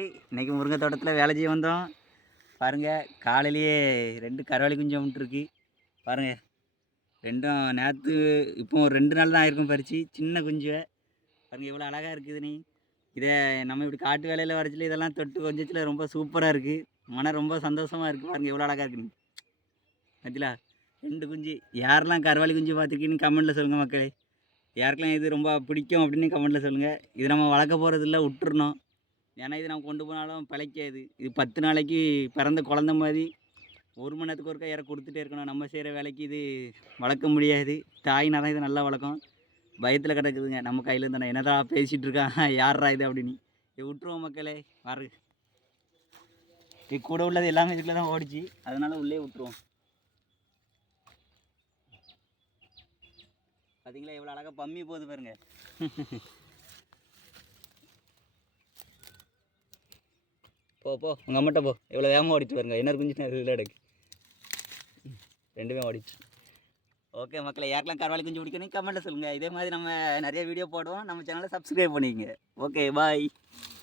இன்றைக்கி முருங்கை தோட்டத்தில் வேலை செய்ய வந்தோம். பாருங்கள், காலையிலேயே 2 கருவாலி குஞ்சு விட்டுருக்கு. பாருங்கள், ரெண்டும் நேற்று இப்போ ஒரு 2 நாள் தான் ஆயிருக்கும் பறித்து. சின்ன குஞ்சு பாருங்கள், இவ்வளோ அழகாக இருக்குது. இதை நம்ம இப்படி காட்டு வேலையில் வரைச்சில இதெல்லாம் தொட்டு கொஞ்சத்தில் ரொம்ப சூப்பராக இருக்குது. மனம் ரொம்ப சந்தோஷமாக இருக்குது. பாருங்கள் எவ்வளோ அழகாக இருக்குன்னு பார்த்தீங்களா. 2 குஞ்சு. யாரெல்லாம் கருவாலி குஞ்சு பார்த்துருக்கீங்கன்னு கமெண்ட்டில் சொல்லுங்கள் மக்களே. யாருக்கெல்லாம் இது ரொம்ப பிடிக்கும் அப்படின்னு கமெண்ட்டில் சொல்லுங்கள். இது நம்ம வளர்க்க போகிறதில்ல, விட்டுறணும். ஏன்னா இது நம்ம கொண்டு போனாலும் பிழைக்காது. இது 10 நாளைக்கு பிறந்த குழந்த மாதிரி 1 மணி நேரத்துக்கு ஒருக்கா இற கொடுத்துட்டே இருக்கணும். நம்ம செய்கிற வேலைக்கு இது வளர்க்க முடியாது. தாய்னா தான் இது நல்லா வளர்க்கும். பயத்தில் கிடக்குதுங்க. நம்ம கையில் இருந்தானே என்னதான் பேசிகிட்டு இருக்கான், யார்ரா இது அப்படின்னு. இது விட்டுருவோம் மக்களே. பாரு, இது கூட உள்ளது எல்லாமே இதுக்குள்ள தான் ஓடிச்சு. அதனால உள்ளே விட்டுருவோம். பார்த்தீங்களா எவ்வளோ அழகாக பம்மி போகுது பாருங்க. போ உங்கள் அம்மட்ட போ. எவ்வளோ வேகமாக ஓடிட்டு பாருங்க. இன்னொரு குஞ்சு இதில் எடுக்கு. 2மே ஓடிச்சு. ஓகே மக்களை, யாருக்கெல்லாம் கருவாலி குஞ்சு பிடிக்கணும் கமெண்ட்டில் சொல்லுங்கள். இதே மாதிரி நம்ம நிறைய வீடியோ போடுவோம். நம்ம சேனலை சப்ஸ்கிரைப் பண்ணிக்கங்க. Okay bye.